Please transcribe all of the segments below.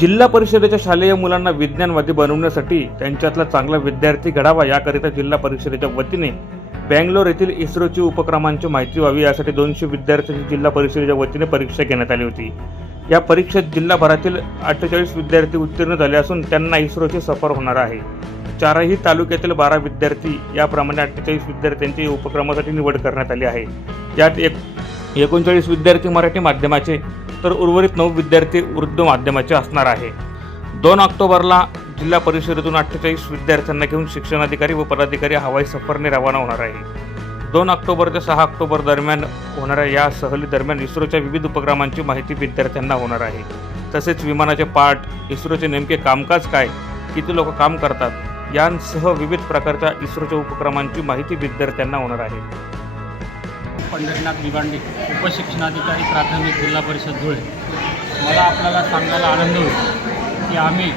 जिल्हा परिषदेच्या शालेय मुलांना विज्ञानवादी बनवण्यासाठी त्यांच्यातला चांगला विद्यार्थी घडावा याकरिता जिल्हा परिषदेच्या वतीने बँगलोर येथील इस्रोची उपक्रमांची माहिती व्हावी यासाठी दोनशे विद्यार्थ्यांची जिल्हा परिषदेच्या वतीने परीक्षा घेण्यात आली होती. या परीक्षेत जिल्हाभरातील अठ्ठेचाळीस विद्यार्थी उत्तीर्ण झाले असून त्यांना इस्रोची सफर होणार आहे. चारही तालुक्यातील बारा विद्यार्थी याप्रमाणे अठ्ठेचाळीस विद्यार्थ्यांची उपक्रमासाठी निवड करण्यात आली आहे. यात एक एकोणचाळीस विद्यार्थी मराठी माध्यमाचे तर उर्वरित नऊ विद्यार्थी वृद्ध माध्यमाचे असणार आहे. दोन ऑक्टोबरला जिल्हा परिषदेतून अठ्ठेचाळीस विद्यार्थ्यांना घेऊन शिक्षणाधिकारी व पदाधिकारी हवाई सफरने रवाना होणार आहे. दोन ऑक्टोबर ते सहा ऑक्टोबर दरम्यान होणाऱ्या या सहली दरम्यान इस्रोच्या विविध उपक्रमांची माहिती विद्यार्थ्यांना होणार आहे. तसेच विमानाचे पार्ट इस्रोचे नेमके कामकाज काय किती लोक काम करतात यांसह विविध प्रकारच्या इस्रोच्या उपक्रमांची माहिती विद्यार्थ्यांना होणार आहे. पंढरीनाथ विभांडे उपशिक्षणाधिकारी प्राथमिक जिल्हा परिषद धुळे. मला आपल्याला सांगायला आनंद होईल की आम्ही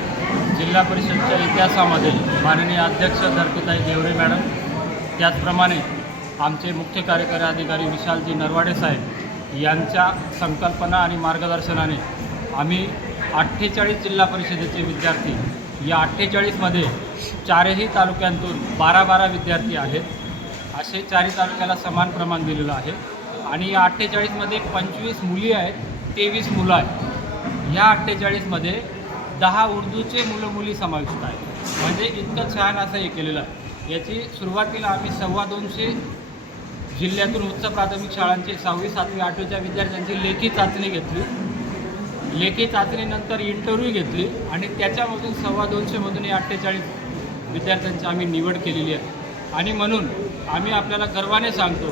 जिल्हा परिषदच्या इतिहासामध्ये माननीय अध्यक्ष धरतीताई देवरे मॅडम त्याचप्रमाणे आमचे मुख्य कार्यकारी अधिकारी विशालजी नरवाडे साहेब यांच्या संकल्पना आणि मार्गदर्शनाने आम्ही अठ्ठेचाळीस जिल्हा परिषदेचे विद्यार्थी या अठ्ठेचाळीसमध्ये चारही तालुक्यांतून बारा बारा विद्यार्थी आहेत. असे चारी तालुक्याला समान प्रमाण दिलेलं आहे. आणि या अठ्ठेचाळीसमध्ये पंचवीस मुली आहेत तेवीस मुलं आहेत. ह्या अठ्ठेचाळीसमध्ये दहा उर्दूचे मुलं मुली समाविष्ट आहेत. म्हणजे इतकं छान असं हे केलेलं आहे. याची सुरुवातीला आम्ही सव्वा दोनशे जिल्ह्यातून उच्च प्राथमिक शाळांची सहावी सातवी आठवीच्या विद्यार्थ्यांची लेखी चाचणी घेतली. लेखी चाचणीनंतर इंटरव्ह्यू घेतली. आणि त्याच्यामधून सव्वा दोनशेमधून या अठ्ठेचाळीस विद्यार्थ्यांची आम्ही निवड केलेली आहे. आणि म्हणून आम्ही आपल्याला गर्वाने सांगतो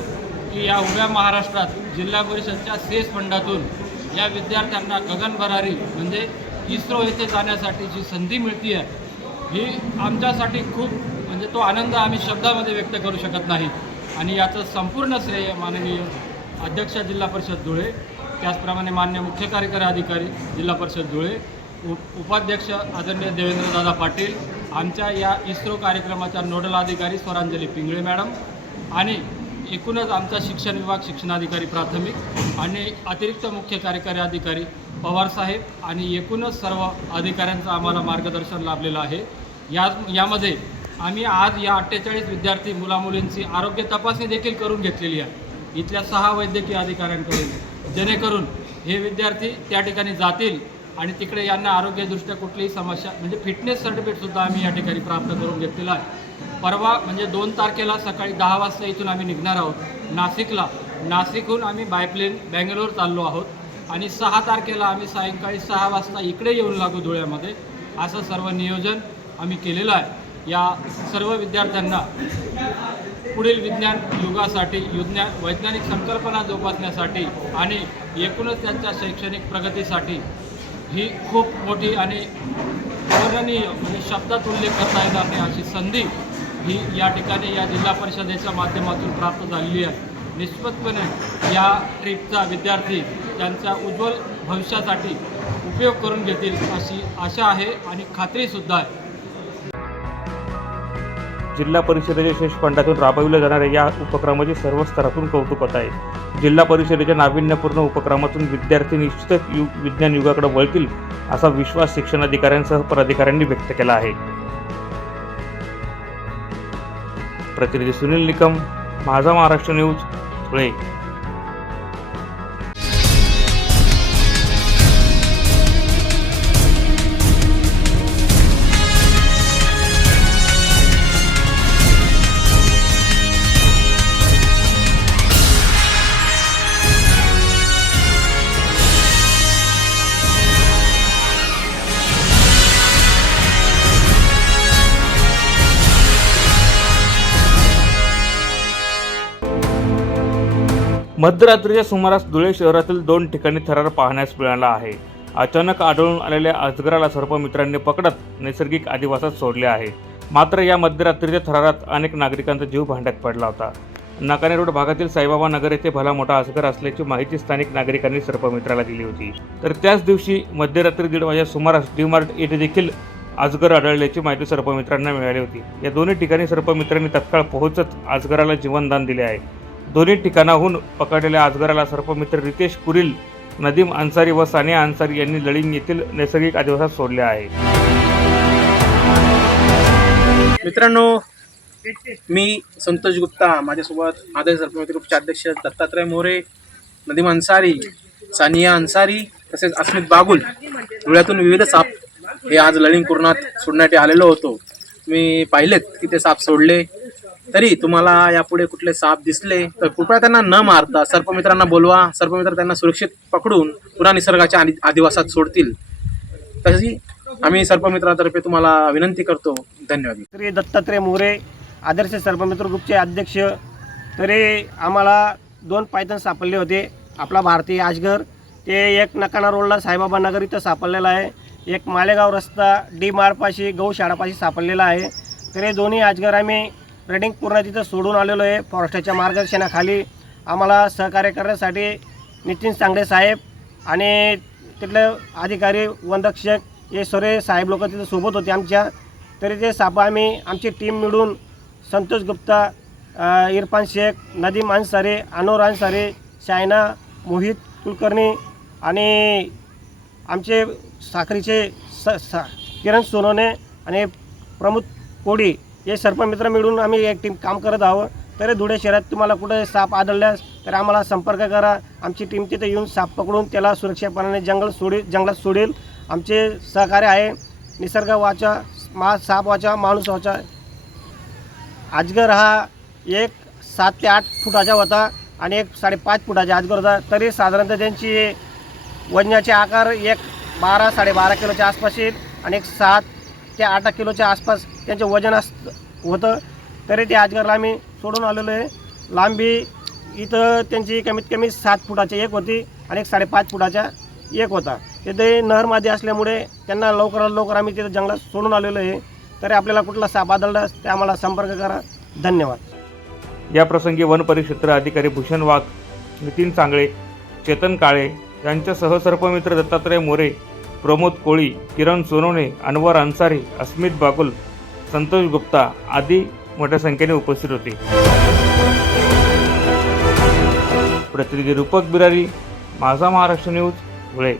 की या उभ्या महाराष्ट्रात जिल्हा परिषदच्या सेस फंडातून या विद्यार्थ्यांना गगनभरारी म्हणजे इस्रो येथे जाण्यासाठी जी संधी मिळते आहे ही आमच्यासाठी खूप म्हणजे तो आनंद आम्ही शब्दामध्ये व्यक्त करू शकत नाही. आणि याचं संपूर्ण श्रेय माननीय अध्यक्ष जिल्हा परिषद धुळे त्याचप्रमाणे मान्य मुख्य कार्यकारी अधिकारी जिल्हा परिषद धुळे उप उपाध्यक्ष आदरणीय देवेंद्रदादा पाटील आमच्या या इस्रो कार्यक्रमाच्या नोडल अधिकारी स्वरांजली पिंगळे मॅडम आणि एकूणच आमचा शिक्षण विभाग शिक्षणाधिकारी प्राथमिक आणि अतिरिक्त मुख्य कार्यकारी अधिकारी पवारसाहेब आणि एकूणच सर्व अधिकाऱ्यांचं आम्हाला मार्गदर्शन लाभलेलं आहे. या यामध्ये आम्ही आज या अठ्ठेचाळीस विद्यार्थी मुलामुलींची आरोग्य तपासणी देखील करून घेतलेली आहे. इथल्या सहा वैद्यकीय अधिकाऱ्यांकडून. जेणेकरून हे विद्यार्थी त्या ठिकाणी जातील आणि तिकडे यांना आरोग्यदृष्ट्या कुठलीही समस्या म्हणजे फिटनेस सर्टिफिकेटसुद्धा आम्ही या ठिकाणी प्राप्त करून घेतलेलं आहे. परवा म्हणजे दोन तारखेला सकाळी दहा वाजता इथून आम्ही निघणार आहोत. नाशिकला. नाशिकहून आम्ही बायप्लेन बँगलोर चाललो आहोत. आणि सहा तारखेला आम्ही सायंकाळी सहा वाजता इकडे येऊन लागू धुळ्यामध्ये. असं सर्व नियोजन आम्ही केलेलं आहे. या सर्व विद्यार्थ्यांना पुढील विज्ञान युगासाठी विज्ञान वैज्ञानिक संकल्पना जोपासण्यासाठी आणि एकूणच त्यांच्या शैक्षणिक प्रगतीसाठी ही खूप मोठी आणि वर्णनीय म्हणजे शब्दात उल्लेख करता येणार नाही अशी संधी ही या ठिकाणी या जिल्हा परिषदेच्या माध्यमातून प्राप्त झालेली आहे. निश्चितपणे या ट्रिपचा विद्यार्थी त्यांच्या उज्ज्वल भविष्यासाठी उपयोग करून घेतील अशी आशा आहे आणि खात्रीसुद्धा आहे. जिल्हा परिषदेच्या शेष फंडातून राबविल्या जाणाऱ्या या उपक्रमाचे सर्व स्तरातून कौतुक होत आहे. जिल्हा परिषदेच्या नाविन्यपूर्ण उपक्रमातून विद्यार्थी निश्चितच यु विज्ञान युगाकडे वळतील असा विश्वास शिक्षणाधिकाऱ्यांसह पदाधिकाऱ्यांनी व्यक्त केला आहे. प्रतिनिधी सुनील निकम माझा महाराष्ट्र न्यूज धुळे. मध्यरात्रीच्या सुमारास धुळे शहरातील दोन ठिकाणी थरार पाहण्यास मिळाला आहे. अचानक आढळून आलेल्या अजगराला सर्पमित्रांनी पकडत नैसर्गिक आदिवासात सोडले आहे. मात्र या मध्यरात्रीच्या थरारात अनेक नागरिकांचा जीव भांड्यात पडला होता. नाकाने रोड भागातील साईबाबा नगर येथे भला मोठा अजगर असल्याची माहिती स्थानिक नागरिकांनी सर्पमित्राला दिली होती. तर त्याच दिवशी मध्यरात्री दीड वाजता सुमारास डीमार्ट येथे देखील अजगर आढळल्याची माहिती सर्पमित्रांना मिळाली होती. या दोन्ही ठिकाणी सर्पमित्रांनी तत्काळ पोहोचत अजगराला जीवनदान दिले आहे. दोन्ही ठिकाणाहून पकडलेल्या अजगराला सर्पमित्र रितेश कुरील नदीम अन्सारी व सानिया अन्सारी यांनी लळिंग येथील नैसर्गिक अधिवासात सोडले आहे. मित्रांनो मी संतोष गुप्ता माझ्यासोबत आदर्श सर्पमित्र ग्रुपचे अध्यक्ष दत्तात्रय मोरे नदीम अन्सारी सानिया अन्सारी तसेच अस्मित बागुल धुळ्यातून विविध साप हे आज लळिंग कुरणात सोडण्यासाठी आलेलो होतो. मी पाहिलेत की ते साप सोडले. तरी तुम्हाला यापुढे कुठले साप दिसले तर कृपया त्यांना न मारता सर्पमित्रांना बोलवा. सर्पमित्र त्यांना सुरक्षित पकडून पुन्हा निसर्गाच्या आदिवासात सोडतील. तशी आम्ही सर्पमित्रातर्फे तुम्हाला विनंती करतो. धन्यवाद. श्री दत्तात्रय मोरे आदर्श सर्पमित्र ग्रुपचे अध्यक्ष. तरी आम्हाला दोन पायथन सापडले होते. आपला भारतीय आजगर ते एक नकाना रोडला साईबाबा नगर इथं सापडलेला आहे. एक मालेगाव रस्ता डी मार्डपाशी गौशाळापाशी सापडलेला आहे. तर हे दोन्ही आजगर आम्ही रेडिंग पूर्ण तिथं सोडून आलेलो आहे. फॉरेस्टरच्या मार्गदर्शनाखाली आम्हाला सहकार्य करण्यासाठी नितीन सांगडे साहेब आणि तिथले अधिकारी वनरक्षक हे सर्व साहेब लोक तिथं सोबत होते आमच्या. तरी ते साप आम्ही आमची टीम मिळून संतोष गुप्ता इरफान शेख नदीम अन्सारे अनोर अन्सारे शायना मोहित कुलकर्णी आणि आमचे साखरीचे स सा किरण सोनोने आणि प्रमोद कोडी हे सर्पमित्र मिळून आम्ही एक टीम काम करत आहोत. तरी धुळे शहरात तुम्हाला कुठे साप आढळल्यास तर आम्हाला संपर्क करा. आमची टीम तिथे येऊन साप पकडून त्याला सुरक्षितपणाने जंगल सोडेल जंगलात सोडेल. आमचे सहकार्य आहे. निसर्ग वाचा मा साप वाचा माणूस वाचा आजगर हा एक सात ते आठ फुटाचा होता आणि एक साडेपाच फुटाचा आजगर होता. तरी साधारणतः त्यांची वजनाचे आकार एक बारा साडेबारा किलोच्या आसपास येईल आणि एक सात ते आठ किलोच्या आसपास त्यांचं वजन अस होतं. तरी ते अजगरला आम्ही सोडून आलेलो आहे. लांबी इथं त्यांची कमीत कमी सात फुटाची एक होती आणि एक साडेपाच फुटाच्या एक होता. तिथे नहरमध्ये असल्यामुळे त्यांना लवकरात लवकर आम्ही तिथं जंगलात सोडून आलेलो आहे. तरी आपल्याला कुठला साप आढळल्यास ते आम्हाला संपर्क करा. धन्यवाद. या प्रसंगी वन परिक्षेत्र अधिकारी भूषण वाघ नितीन चांगळे चेतन काळे यांच्या सहसर्पमित्र दत्तात्रय मोरे प्रमोद कोळी किरण सोनवणे अनवर अन्सारी अस्मित बागुल संतोष गुप्ता आदी मोठ्या संख्येने उपस्थित होते. प्रतिनिधी रूपक बिरारी माझा महाराष्ट्र न्यूज धुळे.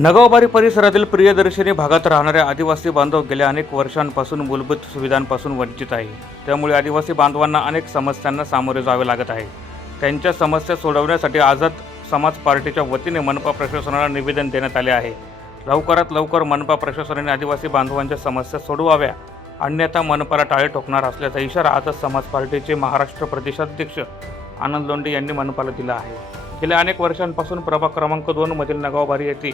नगावबारी परिसरातील प्रियदर्शनी भागात राहणाऱ्या आदिवासी बांधव गेल्या अनेक वर्षांपासून मूलभूत सुविधांपासून वंचित आहे. त्यामुळे आदिवासी बांधवांना अनेक समस्यांना सामोरे जावे लागत आहे. त्यांच्या समस्या सोडवण्यासाठी आझाद समाज पार्टीच्या वतीने मनपा प्रशासनाला निवेदन देण्यात आले आहे. लवकरात लवकर मनपा प्रशासनाने आदिवासी बांधवांच्या समस्या सोडवाव्या अन्यथा मनपाला टाळे ठोकणार असल्याचा इशारा आझाद समाज पार्टीचे महाराष्ट्र प्रदेशाध्यक्ष आनंद लोंढे यांनी मनपाला दिला आहे. गेल्या अनेक वर्षांपासून प्रभाग क्रमांक दोनमधील नगावबारी येथे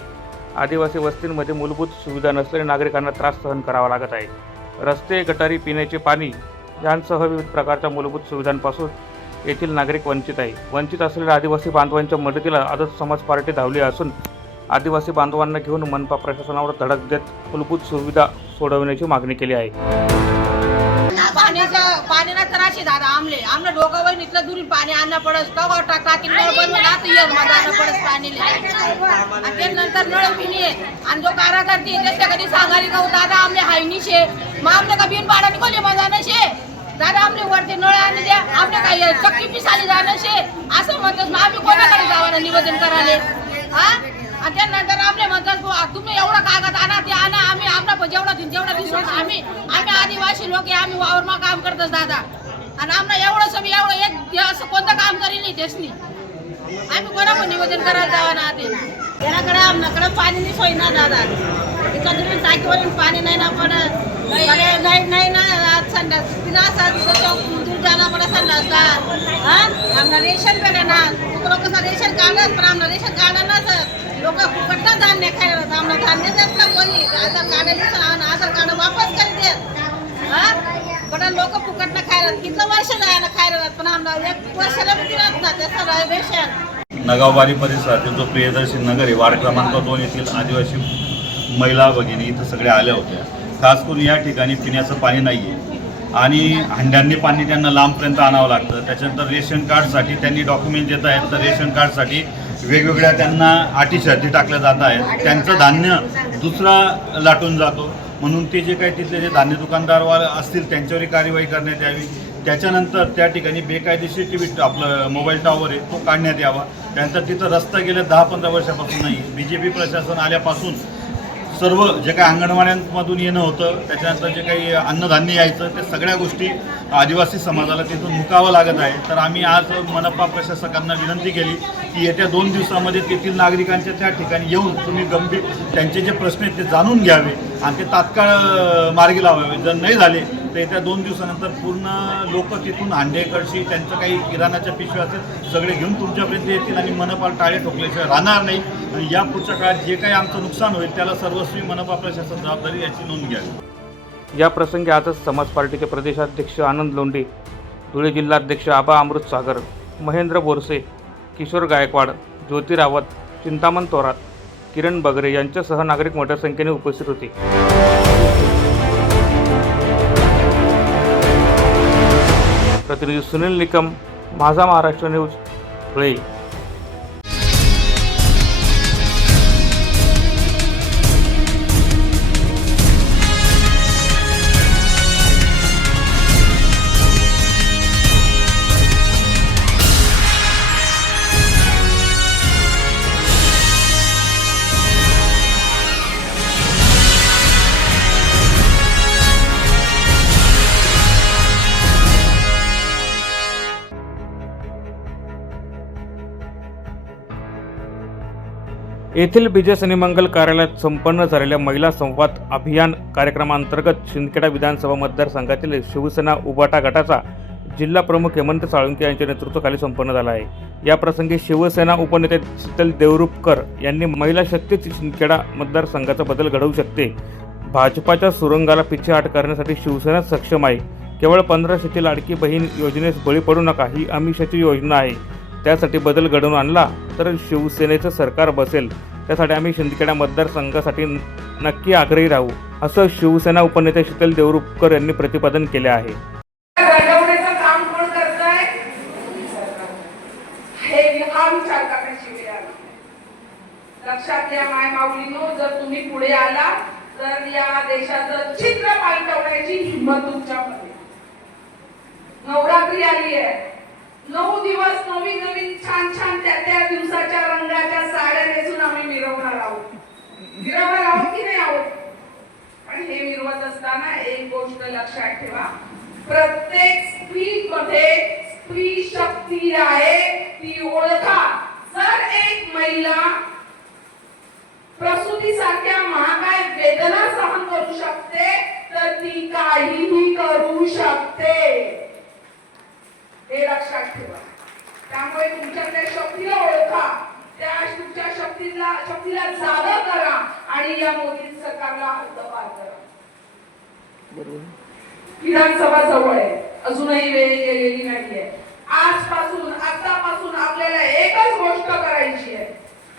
आदिवासी वस्तींमध्ये मूलभूत सुविधा नसल्याने नागरिकांना त्रास सहन करावा लागत आहे. रस्ते गटारी पिण्याचे पाणी यांसह विविध प्रकारच्या मूलभूत सुविधांपासून येथील नागरिक वंचित आहे. वंचित असलेल्या आदिवासी बांधवांच्या मदतीला आजच समाज पार्टी धावली असून आदिवासी बांधवांना घेऊन मनपा प्रशासनावर धडक देत मूलभूत सुविधा सोडवण्याची मागणी केली आहे. पाण्याचा पाण्याला त्रास दादा आमले. आमला डोकं इथलं दुरून पाणी आणणं पडत कवा की नळ बनवून आता येत माझं आणणं पाणी आणि ते नंतर नळ पिणी आणि जो कारा करते त्याच्या कधी सांगाली का दादा आमले हायनी शे मग आमलं का बिन पाडा कोणी मजा नशे दादा आमले वरती नळ आणि द्या. आमले काय चक्की पिसाली जाणं शे? असं म्हणतात मग आम्ही कोणाकडे जावा निवेदन करायला? हा? आणि त्यानंतर आमले म्हणतात तुम्ही एवढा कागद आणा ते आणा आम्ही आमना जेवढा जेवढा दिसतो आम्ही आम्ही आदिवासी लोक आम्ही वावरमा काम करतो दादा. आणि आम्हाला एवढं सगळं एवढं एक असं कोणतं काम करील नाही त्यासनी आम्ही कोणाकडे निवेदन करायला जावं ना ते? त्याकडे आमच्याकडे पाणी नाही सोय ना दादा. तिथं तुम्ही टाकीवरून पाणी नाही ना पडत नाही नाही नाही ना संडास तिला दूर जाणं पडत संडासला हा? आम्हाला रेशन भेटे ना तुकडं कसं रेशन काढत पण आम्हाला रेशन काढा ना सर लोक फुकटनं धान्य खायला आम्हाला धान्य देत ना कोणी. आधार कार्ड दिसत आधार कार्ड वापस करी देत? हा? पण लोक फुकटनं खायला किती वर्ष जायला खायला पण आम्हाला एक वर्षाला पण दिलं ना त्याचं रेशन नगावबारी परिसरातील जो प्रियदर्शी नगर आहे वार्ड क्रमांक दोन येथील आदिवासी महिला भगिनी इथं सगळ्या आल्या होत्या. खास करून या ठिकाणी पिण्याचं पाणी नाही आहे आणि हंड्यांनी पाणी त्यांना लांबपर्यंत आणावं लागतं. त्याच्यानंतर रेशन कार्डसाठी त्यांनी डॉक्युमेंट देत आहेत. तर रेशन कार्डसाठी वेगवेगळ्या त्यांना अटी शर्ती टाकल्या जात आहेत. त्यांचं धान्य दुसरा लाटून जातो. म्हणून ते जे काही तिथले जे धान्य दुकानदारवार असतील त्यांच्यावरही कार्यवाही करण्यात यावी. त्याच्यानंतर त्या ठिकाणी बेकायदेशीर टी व्ही आपलं मोबाईल टॉवर आहे तो काढण्यात यावा. त्यानंतर तिथं रस्ता गेल्या दहा पंधरा वर्षापासून नाही. बी जे पी प्रशासन आल्यापासून सर्व जे काही अंगणवाड्यांमधून येणं होतं त्याच्यानंतर जे काही अन्नधान्य यायचं ते सगळ्या गोष्टी आदिवासी समाजाला तिथून मुकावं लागत आहे. तर आम्ही आज मनपा प्रशासकांना विनंती केली की येत्या दोन दिवसामध्ये तेथील नागरिकांच्या त्या ठिकाणी येऊन तुम्ही गंभीर त्यांचे जे प्रश्न आहेत ते जाणून घ्यावे आणि ते तात्काळ मार्गी लावावे. जर नाही झाले तर येत्या दोन दिवसानंतर पूर्ण लोक तिथून हांडेकडशी त्यांचं काही किराणाच्या पिशव्या असतील सगळे घेऊन तुमच्यापर्यंत येतील आणि मनपाल टाळे ठोकल्याशिवाय राहणार नाही. आणि या पुढच्या काळात जे काही आमचं नुकसान होईल त्याला सर्वस्वी मनपा प्रशासन जबाबदारी याची नोंद घ्यावी. या प्रसंगी आजच समाज पार्टीचे प्रदेशाध्यक्ष आनंद लोंढे धुळे जिल्हाध्यक्ष आबा अमृत सागर महेंद्र बोरसे किशोर गायकवाड ज्योती रावत चिंतामण थोरात किरण बगरे यांच्यासह नागरिक मोठ्या संख्येने उपस्थित होते. प्रतिनिधी सुनील निकम माझा महाराष्ट्र न्यूज धुळे. येथील विजय मंगल कार्यालयात संपन्न झालेल्या महिला संवाद अभियान कार्यक्रमांतर्गत शिंदखेडा विधानसभा मतदारसंघातील शिवसेना उबाटा गटाचा जिल्हा प्रमुख हेमंत साळुंके यांच्या नेतृत्वाखाली संपन्न झाला आहे. या प्रसंगी शिवसेना उपनेते शीतल देवरूपकर यांनी महिला शक्तीच शिंदखेडा मतदारसंघाचा बदल घडवू शकते. भाजपाच्या सुरंगाला पिछेहाट करण्यासाठी शिवसेना सक्षम आहे. केवळ पंधराशेची लाडकी बहीण योजनेस बळी पडू नका ही अमिषाची योजना आहे. त्यासाठी बदल घडवून आणला तर शिवसेनेचं सरकार बसेल. त्यासाठी आम्ही शिंदखेडा मतदारसंघासाठी नक्की आग्रही राहू असं शिवसेना उपनेते शीतल देवरुपकर यांनी प्रतिपादन केले आहे. लक्षात घ्या माय माऊलीनो जर तुम्ही पुढे आला तर या देशाचं चित्र पालटवण्याची हिंमत तुमच्यामध्ये नवरात्री आली आहे. नऊ दिवस नवीन नवीन छान छान त्या त्या दिवसाच्या रंगाच्या साड्या नेसून आम्ही मिरवणार आहोत. मिरवणार आहोत की नाही आहोत? पण हे मिरवत असताना एक गोष्ट लक्षात ठेवा. प्रत्येक स्त्री मध्ये स्त्री शक्ती आहे ती ओळखा. जर एक महिला प्रसूती सारख्या महागाय वेदना सहन करू शकते तर ती काहीही करू शकते. हे लक्षात ठेवा. त्यामुळे तुमच्यातल्या शक्तीला ओळखा. त्या तुमच्या शक्तीला शक्तीला जागा करा आणि या मोदी सरकारला हद्दपार करा. विधानसभा जवळ आहे. अजूनही वेळ गेलेली नाहीये. आजपासून आतापासून आपल्याला एकच गोष्ट करायची आहे.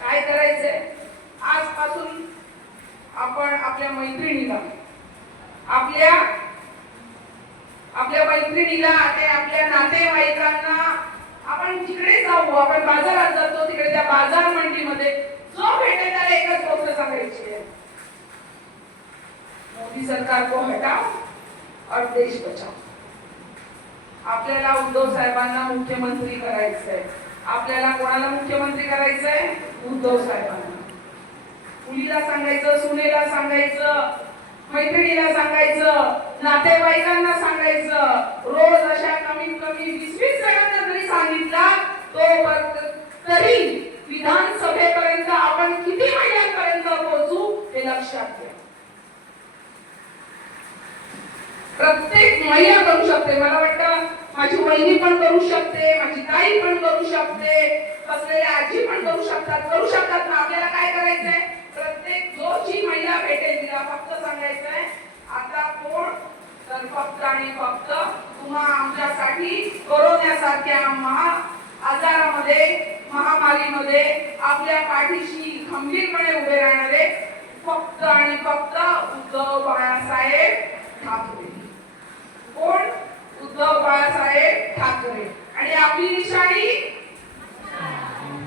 काय करायचंय? आजपासून आपण आपल्या मैत्रिणीला आपल्या आपल्या मैत्रिणीला ते आपल्या नातेवाईकांना आपण जिकडे जाऊ आपण बाजारात जातो तिकडे त्या बाजार मंडीमध्ये. जो भेटेल त्याला एकच गोष्ट सांगायची आहे. मोदी सरकार को हटाओ और देश बचाओ. आपल्याला उद्धव साहेबांना मुख्यमंत्री करायचंय. आपल्याला कोणाला मुख्यमंत्री करायचंय? उद्धव साहेबांना. मुलीला सांगायचं सुनेला सांगायचं मैत्रिणीला सांगायचं नातेवाईकांना सांगायचं रोज अशा कमीत कमी वीस वीस जणांना जरी सांगितला तो तरी विधानसभेपर्यंत आपण किती महिन्यांपर्यंत पोहोचू हे लक्षात घ्या. प्रत्येक महिला करू शकते. मला वाटतं माझी बहिणी पण करू शकते माझी ताई पण करू शकते असलेल्या आजी पण करू शकतात. करू शकतात ना? आपल्याला काय करायचंय? प्रत्येक जो जी महिला भेटेल तिला फक्त सांगायचंय आता कोण? तर फक्त आणि फक्त तुम्हा आमच्यासाठी कोरोनासारख्या महा आजारामध्ये महामारीमध्ये आपल्या पाठीशी खंबीरपणे उभे राहणारे फक्त आणि फक्त उद्धव बाळासाहेब ठाकरे. कोण? उद्धव बाळासाहेब ठाकरे. आणि आपली निशाणी?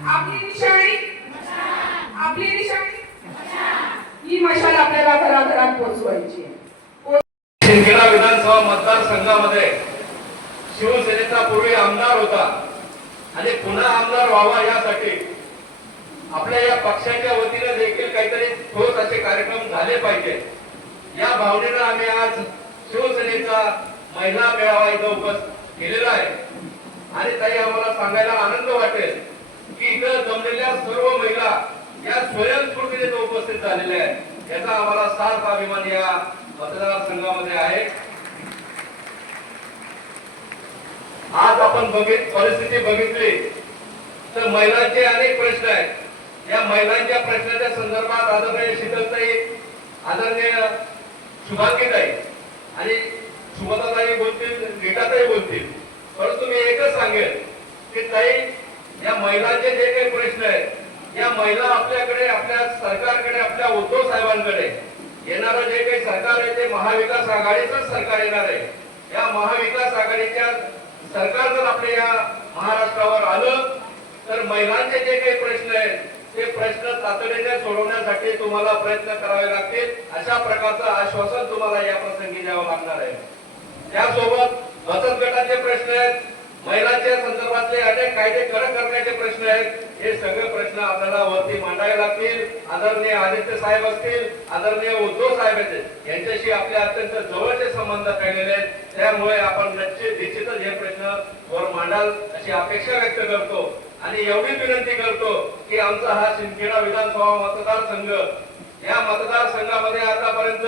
आपली निशाणी? आपली निशाणी ही मशाल आपल्याला घराघरात पोहोचवायची शिंदखेडा विधानसभा मतदारसंघामध्ये शिवसेनेचा पूर्वी आमदार होता आणि पुन्हा आमदार व्हावा यासाठी आपल्या या पक्षाच्या वतीने देखील काहीतरी ठोस असे कार्यक्रम झाले पाहिजे. या भावनेनं आम्ही आज शिवसेनेचा महिला मेळावा इथं उपस्थित केलेला आहे. आणि ताई आम्हाला सांगायला आनंद वाटेल की इथं जमलेल्या सर्व महिला या स्वयंस्फूर्तीने इथं उपस्थित झालेल्या आहेत. याचा आम्हाला सार्थ अभिमान या मतदारसंघामध्ये आहे. आज आपण बघित परिस्थिती बघितली तर महिलांचे अनेक प्रश्न आहेत. या महिलांच्या प्रश्नाच्या संदर्भात आदरणीय शीतलताई आदरणीय शुभांगीताई आणि सुमताताई बोलतील रीटाताई बोलतील. परंतु मी एकच सांगेन की ताई या महिलांचे जे काही प्रश्न आहेत या महिला आपल्याकडे आपल्या सरकारकडे आपल्या उद्धव साहेबांकडे. येणारं जे काही सरकार आहे ते महाविकास आघाडीचंच सरकार येणार आहे. या महाविकास आघाडीच्या सरकार जर आपल्या या महाराष्ट्रावर आलं तर महिलांचे जे काही प्रश्न आहेत ते प्रश्न तातडीने सोडवण्यासाठी तुम्हाला प्रयत्न करावे लागतील. अशा प्रकारचं आश्वासन तुम्हाला या प्रसंगी द्यावं लागणार आहे. त्यासोबत बचत गटाचे प्रश्न आहेत. महिलांच्या संदर्भातले अनेक कायदे कडक करण्याचे प्रश्न आहेत. हे सगळे प्रश्न आपल्याला वरती मांडावे लागतील. आदरणीय आदित्य साहेब असतील आदरणीय उद्धव साहेब आहेत. यांच्याशी आपले अत्यंत जवळचे संबंध राहिलेले आहेत. त्यामुळे आपण निश्चितच हे प्रश्न वर मांडाल अशी अपेक्षा व्यक्त करतो. आणि एवढी विनंती करतो की आमचा हा शिंदखेडा विधानसभा मतदारसंघ या मतदारसंघामध्ये आतापर्यंत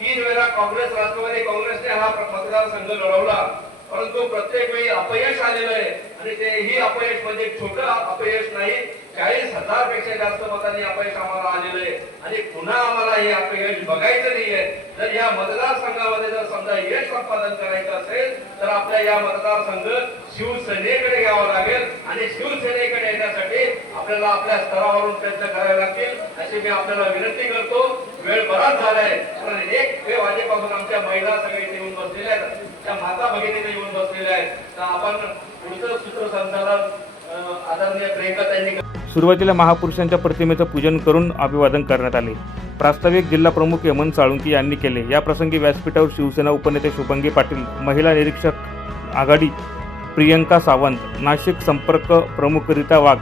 तीन वेळा काँग्रेस राष्ट्रवादी काँग्रेसने हा मतदारसंघ लढवला. परंतु प्रत्येक वेळी अपयश आलेलं आहे. आणि ते ही अपयश म्हणजे छोट अपयश नाही चाळीस हजारपेक्षा जास्त मतांनी अपयश आम्हाला आलेलं आहे. आणि पुन्हा आम्हाला हे अपयश बघायचं नाहीये जर या मतदारसंघामध्ये जर समजा यश संपादन करायचं असेल तर आपल्या या मतदारसंघ शिवसेनेकडे घ्यावा लागेल. आणि शिवसेनेकडे येण्यासाठी आपल्याला आपल्या स्तरावरून प्रयत्न करावे लागतील अशी मी आपल्याला विनंती करतो. वेळ बराच झालाय. कारण एक वेळ वाजेपासून आमच्या महिला सगळे येऊन बसलेल्या आहेत. त्या माता भगिनीने येऊन बसलेल्या आहेत. तर आपण पुढचं सूत्रसंचालन आदरणीय प्रियंका त्यांनी सुरुवातीला महापुरुषांच्या प्रतिमेचं पूजन करून अभिवादन करण्यात आले. प्रास्ताविक जिल्हा प्रमुख हेमंत साळुंकी यांनी केले. या प्रसंगी व्यासपीठावर शिवसेना उपनेते शुभंगी पाटील महिला निरीक्षक आघाडी प्रियंका सावंत नाशिक संपर्क प्रमुख रीता वाघ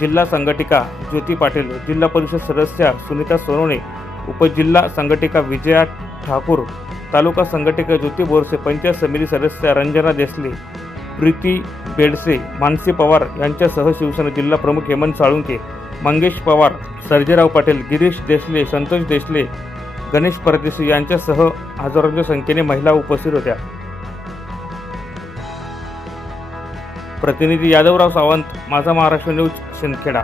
जिल्हा संघटिका ज्योती पाटील जिल्हा परिषद सदस्या सुनीता सोनवणे उपजिल्हा संघटिका विजया ठाकूर तालुका संघटिका ज्योती बोरसे पंचायत समिती सदस्य रंजना देसले प्रीती बेडसे मानसी पवार यांच्यासह शिवसेना जिल्हा प्रमुख हेमंत साळुंके मंगेश पवार सर्जेराव पाटील गिरीश देसले संतोष देसले गणेश परदेशी यांच्यासह हजारोंच्या संख्येने महिला उपस्थित होत्या. प्रतिनिधी यादवराव सावंत माझा महाराष्ट्र न्यूज शिंदखेडा.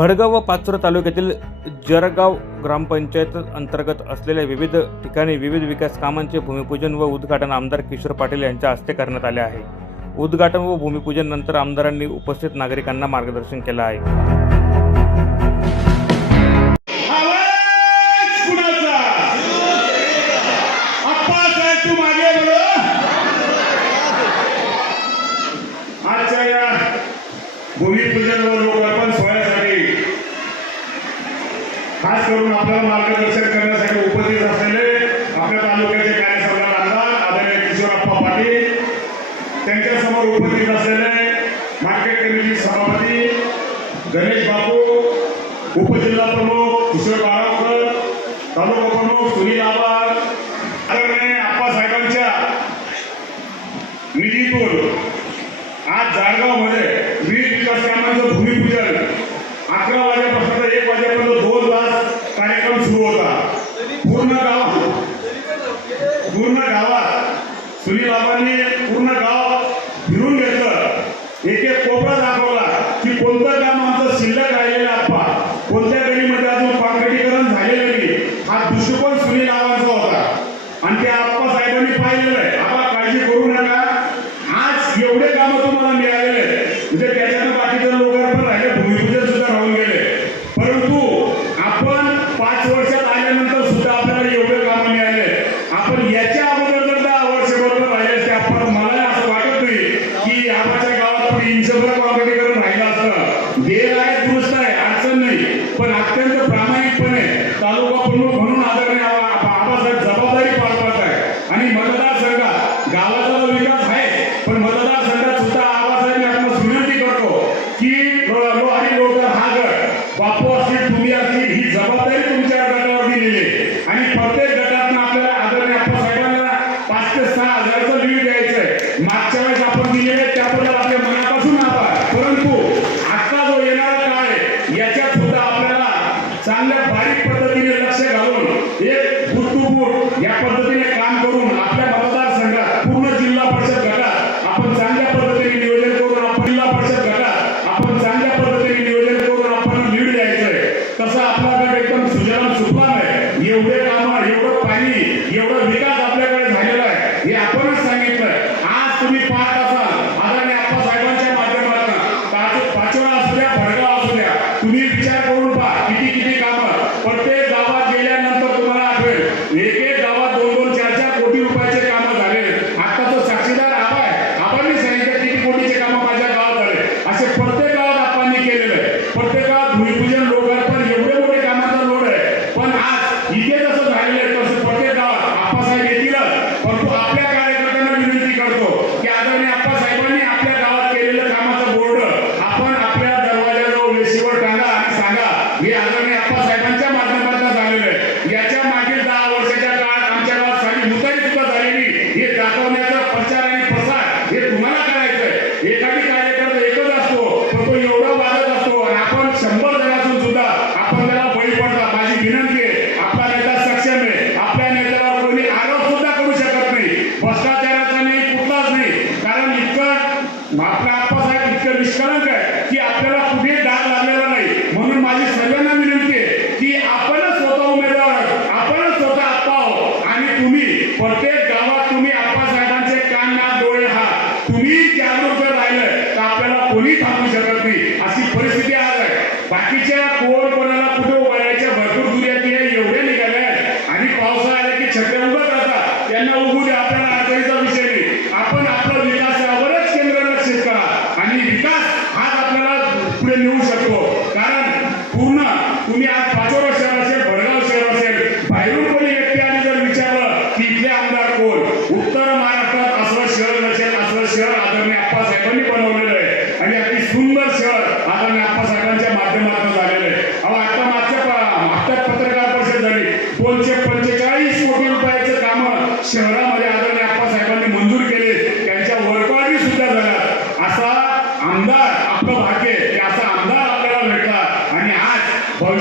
भडगाव व पाचोरा तालुक्यातील जरगाव ग्रामपंचायत अंतर्गत असलेल्या विविध ठिकाणी विविध विकास कामांचे भूमिपूजन व उद्घाटन आमदार किशोर पाटील यांच्या हस्ते करण्यात आले आहे. उद्घाटन व भूमिपूजन नंतर आमदारांनी उपस्थित नागरिकांना मार्गदर्शन केलं आहे. करून বাচ্চারা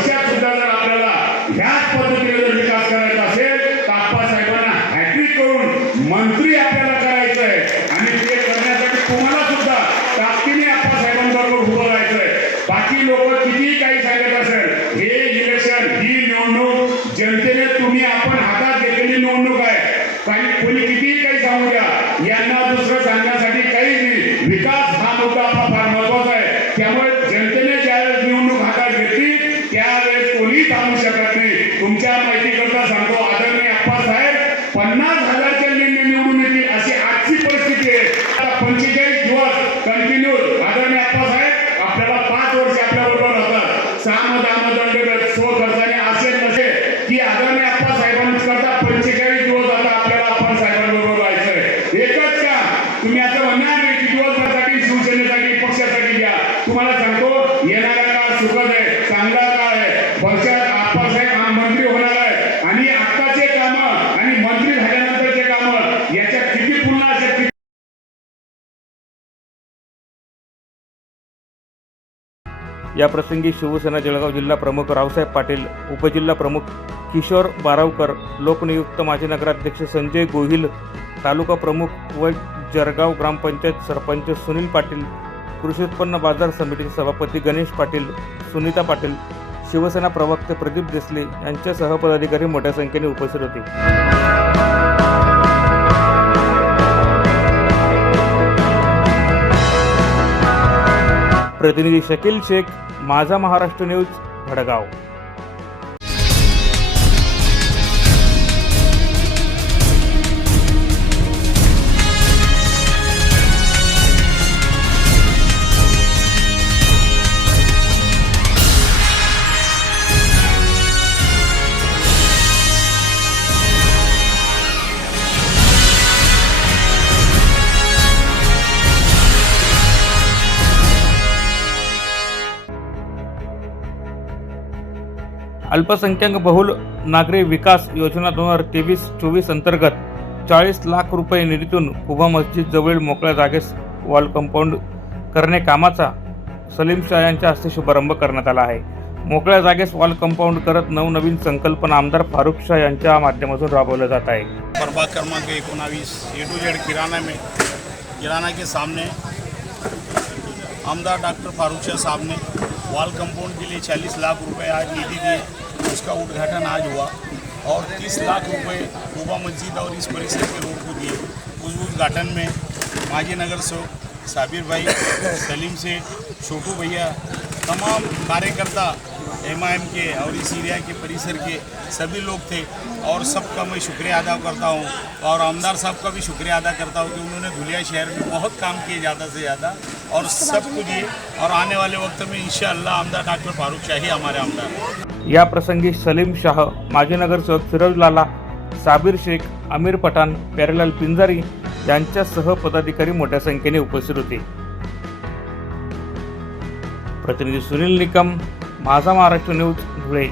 भविष्यात सुद्धा जर आपल्याला ह्याच पद्धतीने याचं म्हणणं आहे की शिवसेनेसाठी पक्षासाठी तुम्हाला सांगतो येणारा काळ सुखद आहे चांगला काळ आहे. पक्षात मंत्री होणार आहे. आणि आत्ताचे काम आणि मंत्री झाल्यानंतरचे काम किती पुन्हा असे या प्रसंगी शिवसेना जळगाव जिल्हा प्रमुख रावसाहेब पाटील उपजिल्हा प्रमुख किशोर बारावकर लोकनियुक्त माजी नगराध्यक्ष संजय गोहिल तालुका प्रमुख व जळगाव ग्रामपंचायत सरपंच सुनील पाटील कृषी उत्पन्न बाजार समितीचे सभापती गणेश पाटील सुनीता पाटील शिवसेना प्रवक्ते प्रदीप देसले यांच्यासह पदाधिकारी मोठ्या संख्येने उपस्थित होते. प्रतिनिधी शकील शेख माझा महाराष्ट्र न्यूज भडगाव. अल्पसंख्याक बहुल नागरी विकास योजना दोन हजार तेवीस चोवीस अंतर्गत चाळीस लाख रुपये निधीतून उभा मस्जिद जवळील मोकळ्या जागेस वॉल कंपाऊंड करणे कामाचा सलीम शाह यांच्या हस्ते शुभारंभ करण्यात आला आहे. मोकळ्या जागेस वॉल कंपाऊंड करत नवनवीन संकल्पना आमदार फारुख शाह यांच्या माध्यमातून राबवलं जात आहे. प्रभाग क्रमांक एकोणावीस ए टू जेड किराना में किराना के सामने. आमदार डॉक्टर फारूक शाह साहब ने वॉल कंपाउंड के लिए 40 लाख रुपए आज निधि दिए. उसका उद्घाटन आज हुआ और 30 लाख रुपए कुबा मस्जिद और इस परिसर के रोड को दिए। उस उद्घाटन में माजी नगर सेवक साबिर भाई, सलीम से छोटू भैया, तमाम कार्यकर्ता एमआईएम के और इस एरिया के परिसर के सभी लोग थे और सबका मैं शुक्रिया अदा करता हूँ और आमदार साहब का भी शुक्रिया अदा करता हूँ कि उन्होंने धुलिया शहर में बहुत काम किए ज़्यादा से ज़्यादा। और सब कुछ और आने वाले वक्त में इंशाअल्लाह आमदार डॉक्टर फारूक शाही हमारे आमदार। या प्रसंगी सलीम शाह माजी नगरसेवक फिरोज लाला साबिर शेख आमिर पठाण प्यारेलाल पिंजारी यांच्यासह पदाधिकारी मोठ्या संख्येने उपस्थित होते. प्रतिनिधी सुनील निकम माझा महाराष्ट्र न्यूज धुळे.